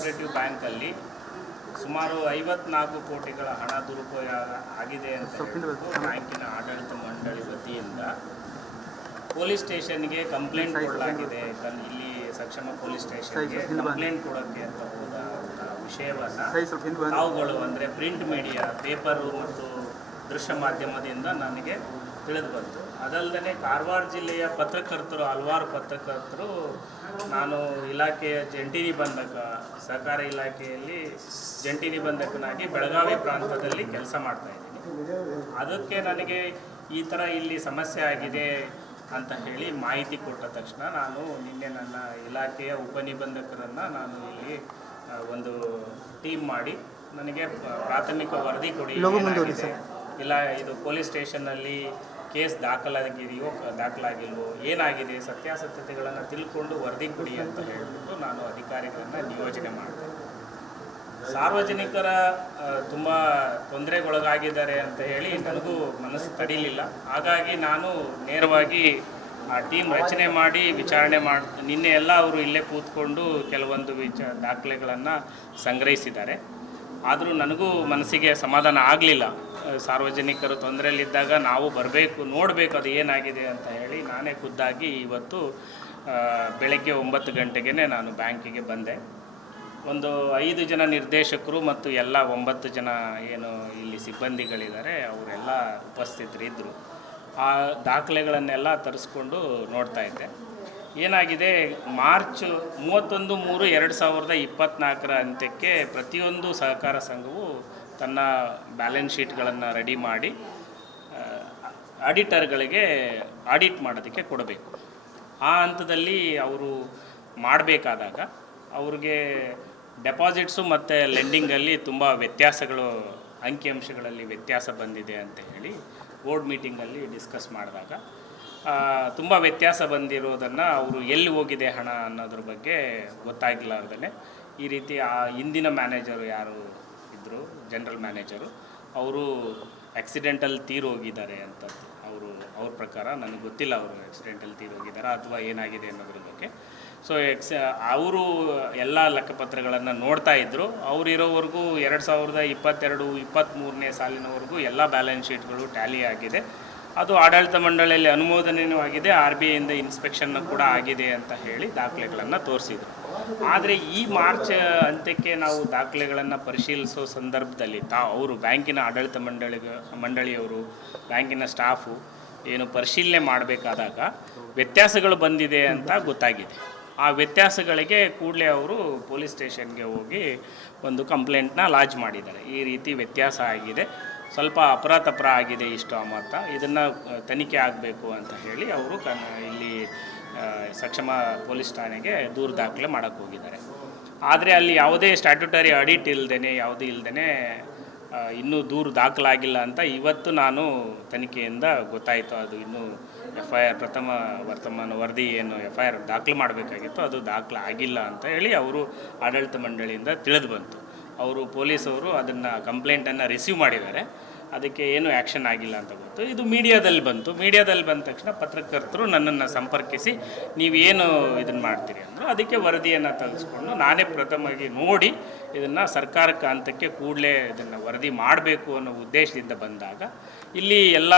Cooperative ಬ್ಯಾಂಕಲ್ಲಿ ಸುಮಾರು ಐವತ್ನಾಲ್ಕು ಕೋಟಿಗಳ ಹಣ ದುರುಪಯೋಗ ಆಗಿದೆ ಅಂತ ಬ್ಯಾಂಕಿನ ಆಡಳಿತ ಮಂಡಳಿ ವತಿಯಿಂದ ಪೊಲೀಸ್ ಸ್ಟೇಷನ್ಗೆ ಕಂಪ್ಲೇಂಟ್ ಕೊಡಲಾಗಿದೆ. ಇಲ್ಲಿ ಸಕ್ಷಮ ಪೊಲೀಸ್ ಸ್ಟೇಷನ್ಗೆ ಕಂಪ್ಲೇಂಟ್ ಕೊಡೋಕ್ಕೆ ಅಂತ ಹೋದ ವಿಷಯವನ್ನು ತಾವುಗಳು ಅಂದರೆ ಪ್ರಿಂಟ್ ಮೀಡಿಯಾ ಪೇಪರು ಮತ್ತು ದೃಶ್ಯ ಮಾಧ್ಯಮದಿಂದ ನನಗೆ ತಿಳಿದು ಬಂತು. ಅದಲ್ಲದೆ ಕಾರವಾರ ಜಿಲ್ಲೆಯ ಪತ್ರಕರ್ತರು ಹಲವಾರು ಪತ್ರಕರ್ತರು ನಾನು ಇಲಾಖೆಯ ಜಂಟಿ ನಿಬಂಧಕ ಸಹಕಾರ ಇಲಾಖೆಯಲ್ಲಿ ಜಂಟಿ ನಿಬಂಧಕನಾಗಿ ಬೆಳಗಾವಿ ಪ್ರಾಂತದಲ್ಲಿ ಕೆಲಸ ಮಾಡ್ತಾ ಇದ್ದೀನಿ. ಅದಕ್ಕೆ ನನಗೆ ಈ ಥರ ಇಲ್ಲಿ ಸಮಸ್ಯೆ ಆಗಿದೆ ಅಂತ ಹೇಳಿ ಮಾಹಿತಿ ಕೊಟ್ಟ ತಕ್ಷಣ ನಾನು ನಿನ್ನೆ ನನ್ನ ಇಲಾಖೆಯ ಉಪನಿಬಂಧಕರನ್ನು ನಾನು ಇಲ್ಲಿ ಒಂದು ಟೀಮ್ ಮಾಡಿ ನನಗೆ ಪ್ರಾಥಮಿಕ ವರದಿ ಕೊಡಿ ಇಲ್ಲ ಇದು ಪೊಲೀಸ್ ಸ್ಟೇಷನ್ನಲ್ಲಿ ಕೇಸ್ ದಾಖಲಾಗಿದೆಯೋ, ದಾಖಲಾಗಿಲ್ವೋ, ಏನಾಗಿದೆ, ಸತ್ಯಾಸತ್ಯತೆಗಳನ್ನು ತಿಳ್ಕೊಂಡು ವರದಿ ಕೊಡಿ ಅಂತ ಹೇಳಿಬಿಟ್ಟು ನಾನು ಅಧಿಕಾರಿಗಳನ್ನು ನಿಯೋಜನೆ ಮಾಡಿದೆ ಸಾರ್ವಜನಿಕರ ತುಂಬ ತೊಂದರೆಗೊಳಗಾಗಿದ್ದಾರೆ ಅಂತ ಹೇಳಿ ನನಗೂ ಮನಸ್ಸು ತಡಿಲಿಲ್ಲ. ಹಾಗಾಗಿ ನಾನು ನೇರವಾಗಿ ಆ ಟೀಮ್ ರಚನೆ ಮಾಡಿ ವಿಚಾರಣೆ ಮಾಡಿ, ನಿನ್ನೆ ಎಲ್ಲ ಅವರು ಇಲ್ಲೇ ಕೂತ್ಕೊಂಡು ಕೆಲವೊಂದು ವಿಚ, ದಾಖಲೆಗಳನ್ನು ಸಂಗ್ರಹಿಸಿದ್ದಾರೆ. ಆದರೂ ನನಗೂ ಮನಸ್ಸಿಗೆ ಸಮಾಧಾನ ಆಗಲಿಲ್ಲ. ಸಾರ್ವಜನಿಕರು ತೊಂದರೆಯಲ್ಲಿದ್ದಾಗ ನಾವು ಬರಬೇಕು, ನೋಡಬೇಕು ಅದು ಏನಾಗಿದೆ ಅಂತ ಹೇಳಿ ನಾನೇ ಖುದ್ದಾಗಿ ಇವತ್ತು ಬೆಳಗ್ಗೆ ಒಂಬತ್ತು ಗಂಟೆಗೆ ನಾನು ಬ್ಯಾಂಕಿಗೆ ಬಂದೆ. ಒಂದು ಐದು ಜನ ನಿರ್ದೇಶಕರು ಮತ್ತು ಎಲ್ಲ ಒಂಬತ್ತು ಜನ ಏನು ಇಲ್ಲಿ ಸಿಬ್ಬಂದಿಗಳಿದ್ದಾರೆ, ಅವರೆಲ್ಲ ಉಪಸ್ಥಿತರಿದ್ದರು. ಆ ದಾಖಲೆಗಳನ್ನೆಲ್ಲ ತರಿಸ್ಕೊಂಡು ನೋಡ್ತಾ ಇದ್ದೆ. ಏನಾಗಿದೆ? ಮಾರ್ಚ್ ಮೂವತ್ತೊಂದು ಮೂರು ಎರಡು ಸಾವಿರದ ಇಪ್ಪತ್ತ್ನಾಲ್ಕರ ಅಂತ್ಯಕ್ಕೆ ಪ್ರತಿಯೊಂದು ಸಹಕಾರ ಸಂಘವು ತನ್ನ ಬ್ಯಾಲೆನ್ಸ್ ಶೀಟ್ಗಳನ್ನು ರೆಡಿ ಮಾಡಿ ಆಡಿಟರ್ಗಳಿಗೆ ಆಡಿಟ್ ಮಾಡೋದಕ್ಕೆ ಕೊಡಬೇಕು. ಆ ಹಂತದಲ್ಲಿ ಅವರು ಮಾಡಬೇಕಾದಾಗ ಅವ್ರಿಗೆ ಡೆಪಾಸಿಟ್ಸು ಮತ್ತು ಲೆಂಡಿಂಗಲ್ಲಿ ತುಂಬ ವ್ಯತ್ಯಾಸಗಳು ಅಂಕಿಅಂಶಗಳಲ್ಲಿ ವ್ಯತ್ಯಾಸ ಬಂದಿದೆ ಅಂತ ಹೇಳಿ ಬೋರ್ಡ್ ಮೀಟಿಂಗಲ್ಲಿ ಡಿಸ್ಕಸ್ ಮಾಡಿದಾಗ ತುಂಬ ವ್ಯತ್ಯಾಸ ಬಂದಿರೋದನ್ನು ಅವರು ಎಲ್ಲಿ ಹೋಗಿದೆ ಹಣ ಅನ್ನೋದ್ರ ಬಗ್ಗೆ ಗೊತ್ತಾಗಿಲ್ಲಾರ್ದೇ ಈ ರೀತಿ ಆ ಹಿಂದಿನ ಮ್ಯಾನೇಜರು ಯಾರು ಇದ್ದರು ಜನರಲ್ ಮ್ಯಾನೇಜರು, ಅವರು ಆಕ್ಸಿಡೆಂಟಲ್ ತೀರೋಗಿದ್ದಾರೆ ಅಂತ ಅವರು, ಅವ್ರ ಪ್ರಕಾರ ನನಗೆ ಗೊತ್ತಿಲ್ಲ ಅವರು ಆಕ್ಸಿಡೆಂಟಲ್ ತೀರೋಗಿದ್ದಾರೆ ಅಥವಾ ಏನಾಗಿದೆ ಅನ್ನೋದ್ರ ಬಗ್ಗೆ. ಸೊ ಎಕ್ಸ್ ಅವರು ಎಲ್ಲ ಲೆಕ್ಕಪತ್ರಗಳನ್ನು ನೋಡ್ತಾ ಇದ್ದರು ಅವ್ರು ಇರೋವರೆಗೂ ಎರಡು ಸಾವಿರದ ಇಪ್ಪತ್ತೆರಡು ಇಪ್ಪತ್ತ್ಮೂರನೇ ಸಾಲಿನವರೆಗೂ ಎಲ್ಲ ಬ್ಯಾಲೆನ್ಸ್ ಶೀಟ್ಗಳು ಟ್ಯಾಲಿ ಆಗಿದೆ. ಅದು ಆಡಳಿತ ಮಂಡಳಿಯಲ್ಲಿ ಅನುಮೋದನೆಯೂ ಆಗಿದೆ, ಆರ್ ಬಿ ಐಯಿಂದ ಇನ್ಸ್ಪೆಕ್ಷನ್ ಕೂಡ ಆಗಿದೆ ಅಂತ ಹೇಳಿ ದಾಖಲೆಗಳನ್ನು ತೋರಿಸಿದ್ರು. ಆದರೆ ಈ ಮಾರ್ಚ್ ಅಂತ್ಯಕ್ಕೆ ನಾವು ದಾಖಲೆಗಳನ್ನು ಪರಿಶೀಲಿಸೋ ಸಂದರ್ಭದಲ್ಲಿ ತಾ ಅವರು ಬ್ಯಾಂಕಿನ ಆಡಳಿತ ಮಂಡಳಿ, ಮಂಡಳಿಯವರು, ಬ್ಯಾಂಕಿನ ಸ್ಟಾಫು ಏನು ಪರಿಶೀಲನೆ ಮಾಡಬೇಕಾದಾಗ ವ್ಯತ್ಯಾಸಗಳು ಬಂದಿದೆ ಅಂತ ಗೊತ್ತಾಗಿದೆ. ಆ ವ್ಯತ್ಯಾಸಗಳಿಗೆ ಕೂಡಲೇ ಅವರು ಪೊಲೀಸ್ ಸ್ಟೇಷನ್ಗೆ ಹೋಗಿ ಒಂದು ಕಂಪ್ಲೇಂಟ್ನ ಲಾಜ್ ಮಾಡಿದ್ದಾರೆ. ಈ ರೀತಿ ವ್ಯತ್ಯಾಸ ಆಗಿದೆ. ಸ್ವಲ್ಪ ಅಪರಾತಪರ ಆಗಿದೆ ಇಷ್ಟು ಅಮೌಂತ. ಇದನ್ನು ತನಿಖೆ ಆಗಬೇಕು ಅಂತ ಹೇಳಿ ಅವರು ಕನ್, ಇಲ್ಲಿ ಸಕ್ಷಮ ಪೊಲೀಸ್ ಠಾಣೆಗೆ ದೂರು ದಾಖಲೆ ಮಾಡೋಕ್ಕೆ ಹೋಗಿದ್ದಾರೆ. ಆದರೆ ಅಲ್ಲಿ ಯಾವುದೇ ಸ್ಟ್ಯಾಟ್ಯುಟರಿ ಅಡಿಟ್ ಇಲ್ಲದೇ ಯಾವುದೂ ಇಲ್ಲದೇ ಇನ್ನೂ ದೂರು ದಾಖಲಾಗಿಲ್ಲ ಅಂತ ಇವತ್ತು ನಾನು ತನಿಖೆಯಿಂದ ಗೊತ್ತಾಯಿತು. ಅದು ಇನ್ನೂ ಎಫ್ ಐ ಆರ್ ಪ್ರಥಮ ವರ್ತಮಾನ ವರದಿ ಏನು ಎಫ್ ಐ ಆರ್ ದಾಖಲು ಮಾಡಬೇಕಾಗಿತ್ತು, ಅದು ದಾಖಲಾಗಿಲ್ಲ ಅಂತ ಹೇಳಿ ಅವರು ಆಡಳಿತ ಮಂಡಳಿಯಿಂದ ತಿಳಿದು ಬಂತು. ಅವರು ಪೊಲೀಸವರು ಅದನ್ನು ಕಂಪ್ಲೇಂಟನ್ನು ರಿಸೀವ್ ಮಾಡಿದ್ದಾರೆ. ಅದಕ್ಕೆ ಏನು ಆ್ಯಕ್ಷನ್ ಆಗಿಲ್ಲ ಅಂತ ಗೊತ್ತು. ಇದು ಮೀಡಿಯಾದಲ್ಲಿ ಬಂತು. ಮೀಡಿಯಾದಲ್ಲಿ ಬಂದ ತಕ್ಷಣ ಪತ್ರಕರ್ತರು ನನ್ನನ್ನು ಸಂಪರ್ಕಿಸಿ ನೀವೇನು ಇದನ್ನು ಮಾಡ್ತೀರಿ ಅಂದರು ಅದಕ್ಕೆ ವರದಿಯನ್ನು ತೆಗೆಸ್ಕೊಂಡು ನಾನೇ ಪ್ರಥಮವಾಗಿ ನೋಡಿ ಇದನ್ನು ಸರ್ಕಾರಕ್ಕೆ ಹಂತಕ್ಕೆ ಕೂಡಲೇ ಇದನ್ನು ವರದಿ ಮಾಡಬೇಕು ಅನ್ನೋ ಉದ್ದೇಶದಿಂದ ಬಂದಾಗ ಇಲ್ಲಿ ಎಲ್ಲ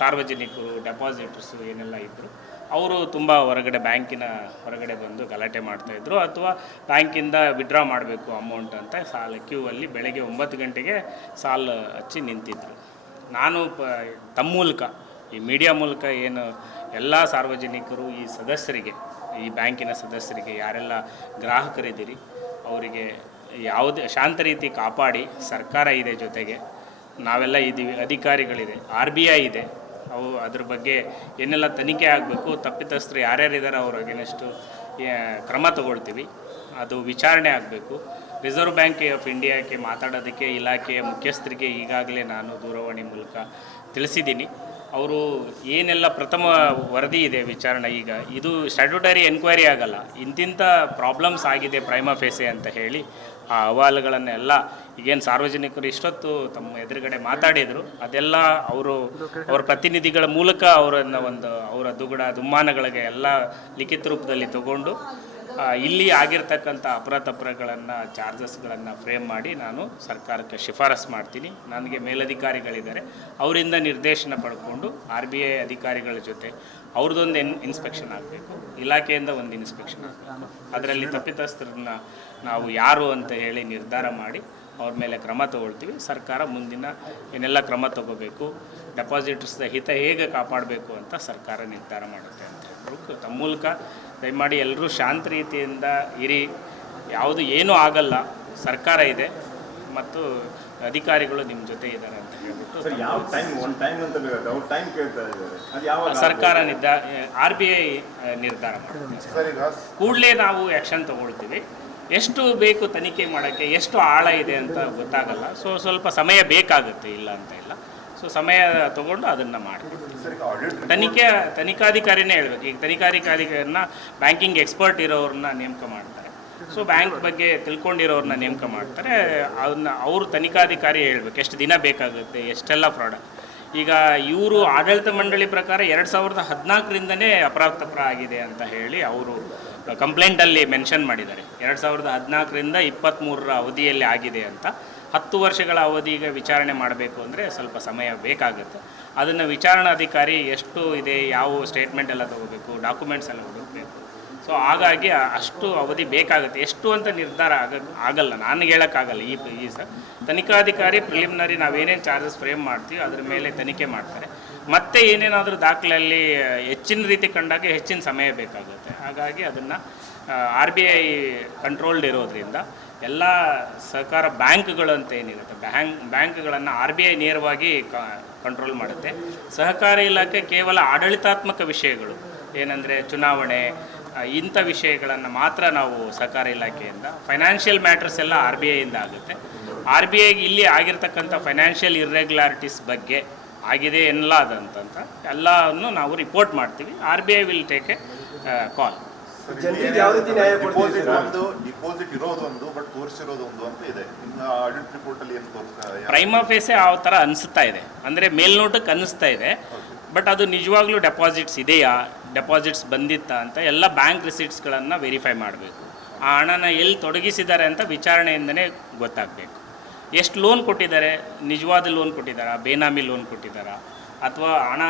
ಸಾರ್ವಜನಿಕರು ಡೆಪಾಸಿಟರ್ಸು ಏನೆಲ್ಲ ಇದ್ದರು ಅವರು ತುಂಬ ಹೊರಗಡೆ ಬ್ಯಾಂಕಿನ ಹೊರಗಡೆ ಬಂದು ಗಲಾಟೆ ಮಾಡ್ತಾಯಿದ್ರು ಅಥವಾ ಬ್ಯಾಂಕಿಂದ ವಿಡ್ರಾ ಮಾಡಬೇಕು ಅಮೌಂಟ್ ಅಂತ ಸಾಲ ಕ್ಯೂ ಅಲ್ಲಿ ಬೆಳಗ್ಗೆ ಒಂಬತ್ತು ಗಂಟೆಗೆ ಸಾಲು ಹಚ್ಚಿ ನಿಂತಿದ್ದರು ನಾನು ಪ, ತಮ್ಮ ಮೂಲಕ, ಈ ಮೀಡಿಯಾ ಮೂಲಕ ಏನು ಎಲ್ಲ ಸಾರ್ವಜನಿಕರು, ಈ ಸದಸ್ಯರಿಗೆ, ಈ ಬ್ಯಾಂಕಿನ ಸದಸ್ಯರಿಗೆ, ಯಾರೆಲ್ಲ ಗ್ರಾಹಕರಿದ್ದೀರಿ, ಅವರಿಗೆ ಯಾವುದೇ, ಶಾಂತ ರೀತಿ ಕಾಪಾಡಿ, ಸರ್ಕಾರ ಇದೆ ಜೊತೆಗೆ, ನಾವೆಲ್ಲ ಇದ್ದೀವಿ ಅಧಿಕಾರಿಗಳಿದೆ ಆರ್ ಬಿ ಐ ಇದೆ. ಅವು ಅದ್ರ ಬಗ್ಗೆ ಏನೆಲ್ಲ ತನಿಖೆ ಆಗಬೇಕು, ತಪ್ಪಿತಸ್ಥರು ಯಾರ್ಯಾರಿದ್ದಾರೆ ಅವ್ರ ಅಗೇನೆಸ್ಟು ಕ್ರಮ ತಗೊಳ್ತೀವಿ. ಅದು ವಿಚಾರಣೆ ಆಗಬೇಕು. ರಿಸರ್ವ್ ಬ್ಯಾಂಕ್ ಆಫ್ ಇಂಡಿಯಾಕ್ಕೆ ಮಾತಾಡೋದಕ್ಕೆ ಇಲಾಖೆಯ ಮುಖ್ಯಸ್ಥರಿಗೆ ಈಗಾಗಲೇ ನಾನು ದೂರವಾಣಿ ಮೂಲಕ ತಿಳಿಸಿದ್ದೀನಿ. ಅವರು ಏನೆಲ್ಲ ಪ್ರಥಮ ವರದಿ ಇದೆ ವಿಚಾರಣೆ ಈಗ, ಇದು ಸ್ಟ್ಯಾಟ್ಯೂಟರಿ ಎನ್ಕ್ವೈರಿ ಆಗಲ್ಲ. ಇಂತಿಂಥ ಪ್ರಾಬ್ಲಮ್ಸ್ ಆಗಿದೆ ಪ್ರೈಮ ಫೇಸೆ ಅಂತ ಹೇಳಿ ಆ ಅಹವಾಲುಗಳನ್ನೆಲ್ಲ ಈಗೇನು ಸಾರ್ವಜನಿಕರು ಇಷ್ಟೊತ್ತು ತಮ್ಮ ಎದುರುಗಡೆ ಮಾತಾಡಿದರು, ಅದೆಲ್ಲ ಅವರು ಅವರ ಪ್ರತಿನಿಧಿಗಳ ಮೂಲಕ ಅವರನ್ನು ಒಂದು ಅವರ ದುಗುಡ ದುಮ್ಮಾನಗಳಿಗೆ ಎಲ್ಲ ಲಿಖಿತ ರೂಪದಲ್ಲಿ ತಗೊಂಡು ಇಲ್ಲಿ ಆಗಿರ್ತಕ್ಕಂಥ ಅಪರಾಧಗಳನ್ನು ಚಾರ್ಜಸ್ಗಳನ್ನು ಫ್ರೇಮ್ ಮಾಡಿ ನಾನು ಸರ್ಕಾರಕ್ಕೆ ಶಿಫಾರಸ್ ಮಾಡ್ತೀನಿ. ನನಗೆ ಮೇಲಧಿಕಾರಿಗಳಿದ್ದಾರೆ. ಅವರಿಂದ ನಿರ್ದೇಶನ ಪಡ್ಕೊಂಡು ಆರ್ ಬಿ ಐ ಅಧಿಕಾರಿಗಳ ಜೊತೆ ಅವ್ರದ್ದೊಂದು ಇನ್, ಇನ್ಸ್ಪೆಕ್ಷನ್ ಆಗಬೇಕು. ಇಲಾಖೆಯಿಂದ ಒಂದು ಇನ್ಸ್ಪೆಕ್ಷನ್ ಆಗಬೇಕು. ಅದರಲ್ಲಿ ತಪ್ಪಿತಸ್ಥರನ್ನ ನಾವು ಯಾರು ಅಂತ ಹೇಳಿ ನಿರ್ಧಾರ ಮಾಡಿ ಅವ್ರ ಮೇಲೆ ಕ್ರಮ ತಗೊಳ್ತೀವಿ. ಸರ್ಕಾರ ಮುಂದಿನ ಏನೆಲ್ಲ ಕ್ರಮ ತಗೋಬೇಕು ಡೆಪಾಸಿಟರ್ಸ್ದ ಹಿತ ಹೇಗೆ ಕಾಪಾಡಬೇಕು ಅಂತ ಸರ್ಕಾರ ನಿರ್ಧಾರ ಮಾಡುತ್ತೆ ಅಂತ ಹೇಳ್ಬಿಟ್ಟು ತಮ್ಮ ಮೂಲಕ ದಯಮಾಡಿ ಎಲ್ಲರೂ ಶಾಂತ ರೀತಿಯಿಂದ ಇರಿ. ಯಾವುದು ಏನೂ ಆಗಲ್ಲ ಸರ್ಕಾರ ಇದೆ ಮತ್ತು ಅಧಿಕಾರಿಗಳು ನಿಮ್ಮ ಜೊತೆ ಇದ್ದಾರೆ ಅಂತ ಹೇಳ್ಬಿಟ್ಟು ಸರ್ ಯಾವ ಟೈಮ್ ಒಂದು ಟೈಮ್ ಅಂತ ಬೇಕಾಗುತ್ತೆ ಟೈಮ್ ಕೇಳ್ತಾ ಇದ್ದಾರೆ. ಅದು ಯಾವಾಗ ಸರ್ಕಾರ ನಿರ್ಧಾರ ಆರ್ ಬಿ ಐ ನಿರ್ಧಾರ ಮಾಡ್ತೀವಿ ಸರ್ ಈಗ ಕೂಡಲೇ ನಾವು ಆ್ಯಕ್ಷನ್ ತಗೊಳ್ತೀವಿ. ಎಷ್ಟು ಬೇಕು ತನಿಖೆ ಮಾಡೋಕ್ಕೆ, ಎಷ್ಟು ಆಳ ಇದೆ ಅಂತ ಗೊತ್ತಾಗಲ್ಲ. ಸೊ ಸ್ವಲ್ಪ ಸಮಯ ಬೇಕಾಗುತ್ತೆ, ಇಲ್ಲ ಅಂತ ಇಲ್ಲ. ಸೊ ಸಮಯ ತಗೊಂಡು ಅದನ್ನು ಆಡಿಟ್ ತನಿಖೆ, ತನಿಖಾಧಿಕಾರಿನೇ ಹೇಳಬೇಕು. ಈಗ ತನಿಖಾಧಿಕಾರಿಗಳನ್ನ ಬ್ಯಾಂಕಿಂಗ್ ಎಕ್ಸ್ಪರ್ಟ್ ಇರೋರನ್ನ ನೇಮಕ ಮಾಡ್ತಾರೆ. ಸೊ ಬ್ಯಾಂಕ್ ಬಗ್ಗೆ ತಿಳ್ಕೊಂಡಿರೋರನ್ನ ನೇಮಕ ಮಾಡ್ತಾರೆ. ಅದನ್ನ ಅವರು ತನಿಖಾಧಿಕಾರಿ ಹೇಳ್ಬೇಕು, ಎಷ್ಟು ದಿನ ಬೇಕಾಗುತ್ತೆ, ಎಷ್ಟೆಲ್ಲ ಫ್ರಾಡ್ ಈಗ ಇವರು ಆಡಳಿತ ಮಂಡಳಿ ಪ್ರಕಾರ ಎರಡು ಸಾವಿರದ ಹದಿನಾಲ್ಕರಿಂದನೇ ಅಪರಾಧ ಆಗಿದೆ ಅಂತ ಹೇಳಿ ಅವರು ಕಂಪ್ಲೇಂಟಲ್ಲಿ ಮೆನ್ಷನ್ ಮಾಡಿದ್ದಾರೆ. ಎರಡು ಸಾವಿರದ ಹದಿನಾಲ್ಕರಿಂದ ಇಪ್ಪತ್ತ್ಮೂರರ ಅವಧಿಯಲ್ಲಿ ಆಗಿದೆ ಅಂತ. ಹತ್ತು ವರ್ಷಗಳ ಅವಧಿಗೆ ವಿಚಾರಣೆ ಮಾಡಬೇಕು ಅಂದರೆ ಸ್ವಲ್ಪ ಸಮಯ ಬೇಕಾಗುತ್ತೆ. ಅದನ್ನು ವಿಚಾರಣಾಧಿಕಾರಿ ಎಷ್ಟು ಇದೆ, ಯಾವ ಸ್ಟೇಟ್ಮೆಂಟ್ ಎಲ್ಲ ತಗೋಬೇಕು ಡಾಕ್ಯುಮೆಂಟ್ಸ್ ಎಲ್ಲ ಹುಡುಕಬೇಕು. ಸೊ ಹಾಗಾಗಿ ಅಷ್ಟು ಅವಧಿ ಬೇಕಾಗುತ್ತೆ. ಎಷ್ಟು ಅಂತ ನಿರ್ಧಾರ ಆಗ, ಆಗಲ್ಲ. ನಾನು ಹೇಳೋಕ್ಕಾಗಲ್ಲ ಈ ಈ ಸರ್ ತನಿಖಾಧಿಕಾರಿ ಪ್ರಿಲಿಮಿನರಿ ನಾವೇನೇನು ಚಾರ್ಜಸ್ ಫ್ರೇಮ್ ಮಾಡ್ತೀವಿ, ಅದ್ರ ಮೇಲೆ ತನಿಖೆ ಮಾಡ್ತಾರೆ. ಮತ್ತೆ ಏನೇನಾದರೂ ದಾಖಲೆಯಲ್ಲಿ ಹೆಚ್ಚಿನ ರೀತಿ ಕಂಡಾಗ ಹೆಚ್ಚಿನ ಸಮಯ ಬೇಕಾಗುತ್ತೆ. ಹಾಗಾಗಿ ಅದನ್ನು ಆರ್ ಬಿ ಐ ಕಂಟ್ರೋಲ್ಡ್ ಇರೋದ್ರಿಂದ ಎಲ್ಲ ಸಹಕಾರ ಬ್ಯಾಂಕ್ಗಳು ಅಂತ ಏನಿರುತ್ತೆ, ಬ್ಯಾಂಕ್, ಬ್ಯಾಂಕ್ಗಳನ್ನು ಆರ್ ಬಿ ಐ ನೇರವಾಗಿ ಕಂಟ್ರೋಲ್ ಮಾಡುತ್ತೆ. ಸಹಕಾರ ಇಲಾಖೆ ಕೇವಲ ಆಡಳಿತಾತ್ಮಕ ವಿಷಯಗಳು, ಏನಂದರೆ ಚುನಾವಣೆ ಇಂಥ ವಿಷಯಗಳನ್ನು ಮಾತ್ರ ನಾವು ಸಹಕಾರ ಇಲಾಖೆಯಿಂದ ಫೈನಾನ್ಷಿಯಲ್ ಮ್ಯಾಟರ್ಸ್ ಎಲ್ಲ ಆರ್ ಬಿ ಐಯಿಂದ ಆಗುತ್ತೆ. ಆರ್ ಬಿ ಐಗೆ ಇಲ್ಲಿ ಆಗಿರ್ತಕ್ಕಂಥ ಫೈನಾನ್ಷಿಯಲ್ ಇರ್ರೆಗ್ಯುಲಾರಿಟೀಸ್ ಬಗ್ಗೆ ಆಗಿದೆ ಎನ್ನಲ್ಲ ಅದಂತಂತ ಎಲ್ಲವನ್ನು ನಾವು ರಿಪೋರ್ಟ್ ಮಾಡ್ತೀವಿ. R B I will take a call ಜನರಿಗೆ ಯಾವ ರೀತಿ ನ್ಯಾಯ ಡಿಪಾಸಿಟ್? ಒಂದು ಡಿಪಾಸಿಟ್ ಇರೋದೊಂದು ಬಟ್ ತೋರಿಸಿರೋದು ಒಂದು ಅಂತ ಇದೆ. ಇನ್ನು ಆಡಿಟ್ ರಿಪೋರ್ಟ್ ಅಲ್ಲಿ ಏನು ತೋರಿಸ್ತಾ ಪ್ರೈಮ ಫೇಸೆ ಆ ಥರ ಅನಿಸ್ತಾ ಇದೆ? ಅಂದರೆ ಮೇಲ್ನೋಟಕ್ಕೆ ಅನಿಸ್ತಾ ಇದೆ. ಬಟ್ ಅದು ನಿಜವಾಗ್ಲೂ ಡೆಪಾಸಿಟ್ಸ್ ಇದೆಯಾ? ಡೆಪಾಸಿಟ್ಸ್ ಬಂದಿತ್ತಾ ಅಂತ ಎಲ್ಲ ಬ್ಯಾಂಕ್ ರಿಸಿಟ್ಸ್ಗಳನ್ನು ವೆರಿಫೈ ಮಾಡಬೇಕು. ಆ ಹಣನ ಎಲ್ಲಿ ತೊಡಗಿಸಿದ್ದಾರೆ ಅಂತ ವಿಚಾರಣೆಯಿಂದನೇ ಗೊತ್ತಾಗಬೇಕು. ಎಷ್ಟು ಲೋನ್ ಕೊಟ್ಟಿದ್ದಾರೆ? ನಿಜವಾದ ಲೋನ್ ಕೊಟ್ಟಿದ್ದಾರಾ? ಬೇನಾಮಿ ಲೋನ್ ಕೊಟ್ಟಿದ್ದಾರಾ? ಅಥವಾ ಹಣ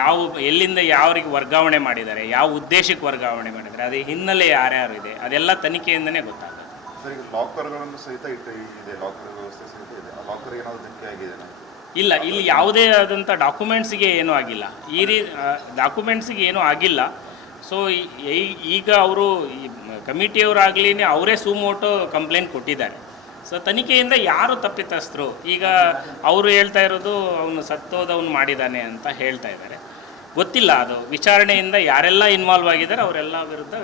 ಯಾವ ಎಲ್ಲಿಂದ ಯಾವ್ರಿಗೆ ವರ್ಗಾವಣೆ ಮಾಡಿದ್ದಾರೆ? ಯಾವ ಉದ್ದೇಶಕ್ಕೆ ವರ್ಗಾವಣೆ ಮಾಡಿದ್ದಾರೆ? ಅದೇ ಹಿನ್ನೆಲೆ ಯಾರ್ಯಾರು ಇದೆ? ಅದೆಲ್ಲ ತನಿಖೆಯಿಂದನೇ ಗೊತ್ತಾಗುತ್ತೆ. ಸರ್ ಈಗ ಲಾಕರ್ಗಳನ್ನು ಸಹಿತ ಇದೆ ಲಾಕರ್ ವ್ಯವಸ್ಥೆ ಸಹಿತ ಇದೆ. ಲಾಕರ್ ಏನಾದ್ರು ಧಕ್ಕೆ ಆಗಿದೆ ಇಲ್ಲ ಇಲ್ಲಿ ಯಾವುದೇ ಆದಂಥ ಡಾಕ್ಯುಮೆಂಟ್ಸಿಗೆ ಏನೂ ಆಗಿಲ್ಲ. ಈ ರೀ ಡಾಕ್ಯುಮೆಂಟ್ಸಿಗೆ ಏನೂ ಆಗಿಲ್ಲ. ಸೊ ಈಗ ಅವರು ಕಮಿಟಿಯವರಾಗಲಿ ಅವರೇ ಸುಮೋಟೋ ಕಂಪ್ಲೇಂಟ್ ಕೊಟ್ಟಿದ್ದಾರೆ. ಸೊ ತನಿಖೆಯಿಂದ ಯಾರು ತಪ್ಪಿತಸ್ಥರು? ಈಗ ಅವರು ಹೇಳ್ತಾ ಇರೋದು ಅವನು ಸತ್ತೋದವನು ಮಾಡಿದ್ದಾನೆ ಅಂತ ಹೇಳ್ತಾ ಇದ್ದಾರೆ. ಗೊತ್ತಿಲ್ಲ ಅದು. ವಿಚಾರಣೆಯಿಂದ ಯಾರೆಲ್ಲ ಇನ್ವಾಲ್ವ್ ಆಗಿದ್ದಾರೆ ಅವರೆಲ್ಲ ವಿರುದ್ಧ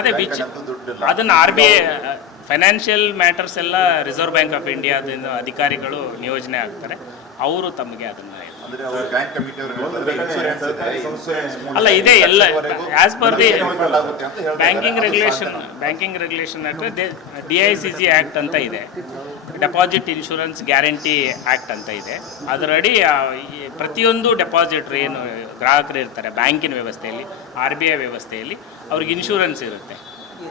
ಅದೇ ಅದನ್ನು R B I financial matters ಎಲ್ಲ ರಿಸರ್ವ್ ಬ್ಯಾಂಕ್ ಆಫ್ ಇಂಡಿಯಾದಿಂದ ಅಧಿಕಾರಿಗಳು ನಿಯೋಜನೆ ಆಗ್ತಾರೆ. ಅವರು ತಮಗೆ ಅದನ್ನು ಅಲ್ಲ ಇದೆ ಎಲ್ಲ ಆಸ್ ಪರ್ ದಿ ಆಗುತ್ತೆ ಅಂತ ಹೇಳ್ತಾರೆ. Banking regulation banking regulation D I C C act ಅಂತ ಇದೆ. ಡೆಪಾಸಿಟ್ ಇನ್ಶೂರೆನ್ಸ್ ಗ್ಯಾರಂಟಿ ಆ್ಯಕ್ಟ್ ಅಂತ ಇದೆ. ಅದರಡಿ ಪ್ರತಿಯೊಂದು ಡೆಪಾಸಿಟ್ರು ಏನು ಗ್ರಾಹಕರು ಇರ್ತಾರೆ ಬ್ಯಾಂಕಿನ ವ್ಯವಸ್ಥೆಯಲ್ಲಿ ಆರ್ ಬಿ ಐ ವ್ಯವಸ್ಥೆಯಲ್ಲಿ ಅವ್ರಿಗೆ ಇನ್ಶೂರೆನ್ಸ್ ಇರುತ್ತೆ.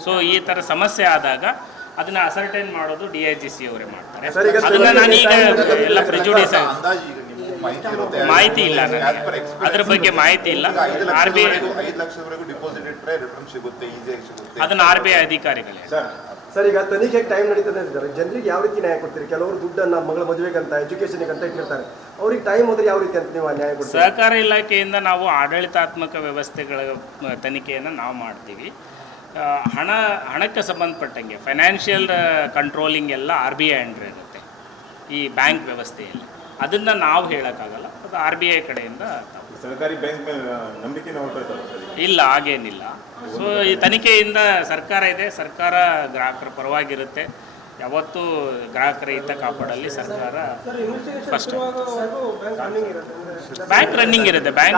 ಸೊ ಈ ಥರ ಸಮಸ್ಯೆ ಆದಾಗ ಅದನ್ನ ಅಸರ್ಟೈನ್ ಮಾಡೋದು ಡಿ ಐ ಜಿ ಸಿ ಅವರೇ ಮಾಡ್ತಾರೆ. ಅದನ್ನ ನಾನೀಗ ಎಲ್ಲ ಪ್ರಿಜುಡಿಸ್ ಮಾಹಿತಿ ಮಾಹಿತಿ ಇಲ್ಲ. ಅದ್ರ ಬಗ್ಗೆ ಮಾಹಿತಿ ಇಲ್ಲ. ಆರ್ ಬಿ ಐ ಅದನ್ನ ಆರ್ ಬಿ ಐ ಅಧಿಕಾರಿಗಳೇ. ಸರ್. ಸರ್ ಈಗ ತನಿಖೆಗೆ ಟೈಮ್ ನಡೀತದೆ ಅಂತಾರೆ ಜನರಿಗೆ ಯಾವ ರೀತಿ ನ್ಯಾಯ ಕೊಡ್ತೀರಿ? ಕೆಲವರು ದುಡ್ಡನ್ನ ಮಗಳ ಮದುವೆಗಂತ ಎಜುಕೇಶನ್ಗೆ ಅಂತ ಇಟ್ಟಿರ್ತಾರೆ. ಅವ್ರಿಗೆ ಟೈಮ್ ಹೋದ್ರೆ ಯಾವ ರೀತಿ ಅಂತ ನೀವು ನ್ಯಾಯ ಕೊಡ್ತೀರಿ? ಸಹಕಾರ ಇಲಾಖೆಯಿಂದ ನಾವು ಆಡಳಿತಾತ್ಮಕ ವ್ಯವಸ್ಥೆಗಳ ತನಿಖೆಯನ್ನು ನಾವು ಮಾಡ್ತೀವಿ. ಹಣ ಹಣಕ್ಕೆ ಸಂಬಂಧಪಟ್ಟಂಗೆ ಫೈನಾನ್ಷಿಯಲ್ ಕಂಟ್ರೋಲಿಂಗ್ ಎಲ್ಲ ಆರ್ ಬಿ ಐ ಅಂಡ್ರೆ ಇರುತ್ತೆ. ಈ ಬ್ಯಾಂಕ್ ವ್ಯವಸ್ಥೆಯಲ್ಲಿ. ಅದನ್ನು ನಾವು ಹೇಳೋಕ್ಕಾಗಲ್ಲ. ಅದು ಆರ್ ಬಿ ಐ ಕಡೆಯಿಂದ ಸರ್ಕಾರಿ ಬ್ಯಾಂಕ್ ನಂಬಿಕೆ ಇಲ್ಲ ಹಾಗೇನಿಲ್ಲ. ಸೊ ಈ ತನಿಖೆಯಿಂದ ಸರ್ಕಾರ ಇದೆ ಸರ್ಕಾರ ಗ್ರಾಹಕರ ಪರವಾಗಿರುತ್ತೆ. ಯಾವತ್ತೂ ಗ್ರಾಹಕರ ಹಿತ ಕಾಪಾಡಲ್ಲಿ ಸರ್ಕಾರ ಫಸ್ಟ್ ಬ್ಯಾಂಕ್ ರನ್ನಿಂಗ್ ಇರುತ್ತೆ. ಬ್ಯಾಂಕ್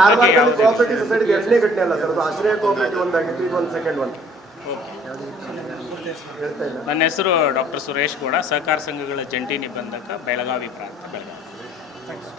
ನನ್ನ ಹೆಸರು ಡಾಕ್ಟರ್ ಸುರೇಶ್ ಗೌಡ ಸಹಕಾರ ಸಂಘಗಳ ಜಂಟಿ ನಿಬಂಧಕ ಬೆಳಗಾವಿ ಪ್ರಾಂತ ಬೆಳಗಾವಿ. Thanks. Thanks.